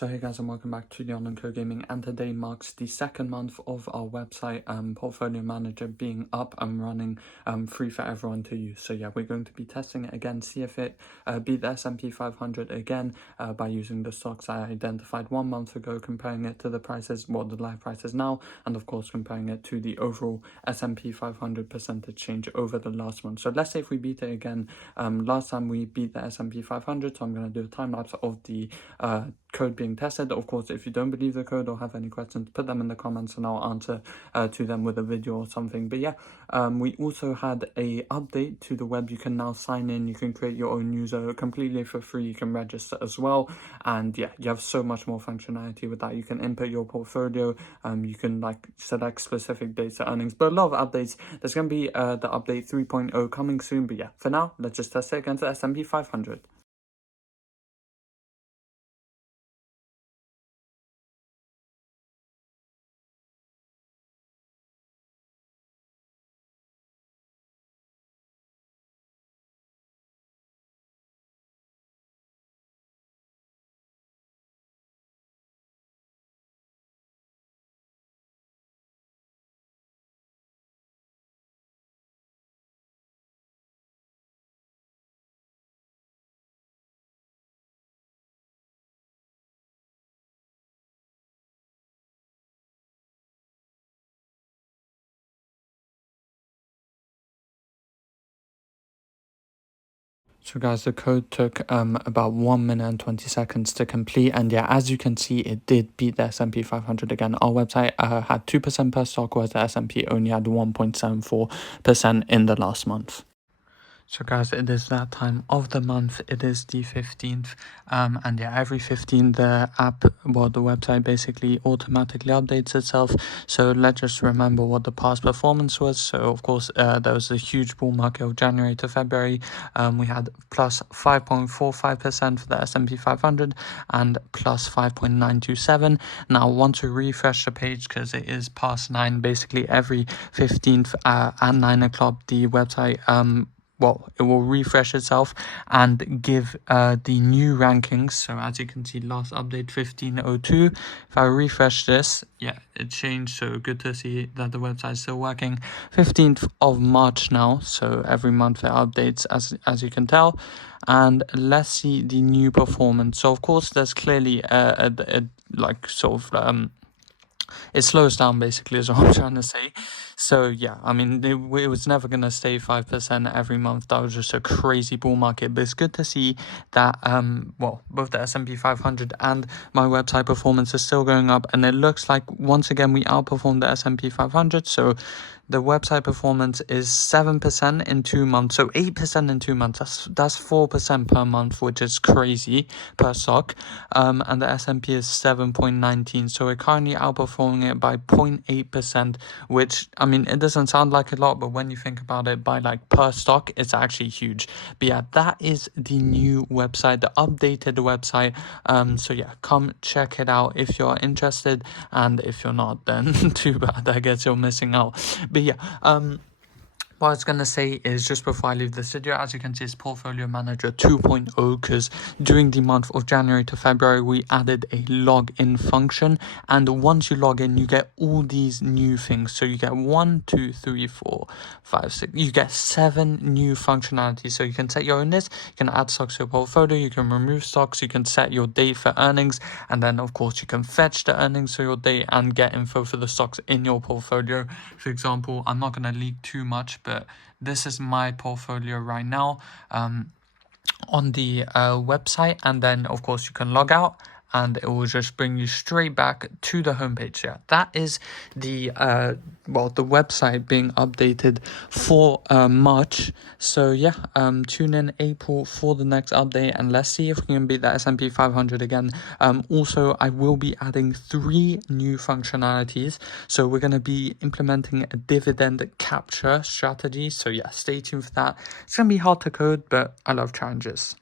So hey guys, and welcome back to the Online Code Gaming, and today marks the second month of our website portfolio manager being up and running free for everyone to use. So yeah, we're going to be testing it again, see if it beat the S&P 500 again by using the stocks I identified 1 month ago, comparing it to the prices, what the live prices now, and of course comparing it to the overall S&P 500 percentage change over the last month. So let's say if we beat it again. Last time we beat the S&P 500, so I'm going to do a time lapse of the code being tested. Of course, if you don't believe the code or have any questions, put them in the comments and I'll answer to them with a video or something. But yeah, we also had a update to the web. You can now sign in, you can create your own user completely for free, you can register as well, and yeah, you have so much more functionality with that. You can input your portfolio, you can like select specific dates of earnings, but a lot of updates. There's going to be the update 3.0 coming soon, but yeah, for now, let's just test it against the S&P 500. So guys, the code took about 1 minute and 20 seconds to complete, and yeah, as you can see, it did beat the S&P 500 again. Our website had 2% per stock, whereas the S&P only had 1.74% in the last month. So guys, it is that time of the month. It is the 15th, and yeah, every 15th the website basically automatically updates itself. So let's just remember what the past performance was. So of course, there was a huge bull market of January to February. We had plus 5.45% for the S&P 500 and plus 5.927. Now, once we refresh the page, because it is past 9, basically every 15th at 9 o'clock, the website it will refresh itself and give the new rankings. So as you can see, last update 1502. If I refresh this, yeah, it changed. So good to see that the website is still working. 15th of March now. So every month it updates, as you can tell. And let's see the new performance. So of course, there's clearly it slows down, basically, is what I'm trying to say. So yeah, I mean, it was never going to stay 5% every month. That was just a crazy bull market. But it's good to see that both the S&P 500 and my website performance is still going up, and it looks like once again we outperformed the S&P 500. So the website performance is 7% in 2 months, so 8% in 2 months. That's 4% per month, which is crazy per stock. And the S&P is 7.19, so we're currently outperforming it by 0.8%, which, I mean, it doesn't sound like a lot, but when you think about it by like per stock, it's actually huge. But yeah, that is the new website, the updated website. So yeah, come check it out if you're interested, and if you're not, then too bad, I guess you're missing out. But yeah, what I was going to say is, just before I leave this video, as you can see, it's Portfolio Manager 2.0, because during the month of January to February, we added a login function. And once you log in, you get all these new things. So you get 1, 2, 3, 4, 5, 6. You get 7 new functionalities. So you can set your own list, you can add stocks to your portfolio, you can remove stocks, you can set your date for earnings, and then of course you can fetch the earnings for your date and get info for the stocks in your portfolio. For example, I'm not going to leak too much, but this is my portfolio right now on the website, and then of course you can log out and it will just bring you straight back to the homepage. Yeah, that is the the website being updated for March. So yeah, tune in April for the next update, and let's see if we can beat the S&P 500 again. Also, I will be adding 3 new functionalities. So we're going to be implementing a dividend capture strategy. So yeah, stay tuned for that. It's going to be hard to code, but I love challenges.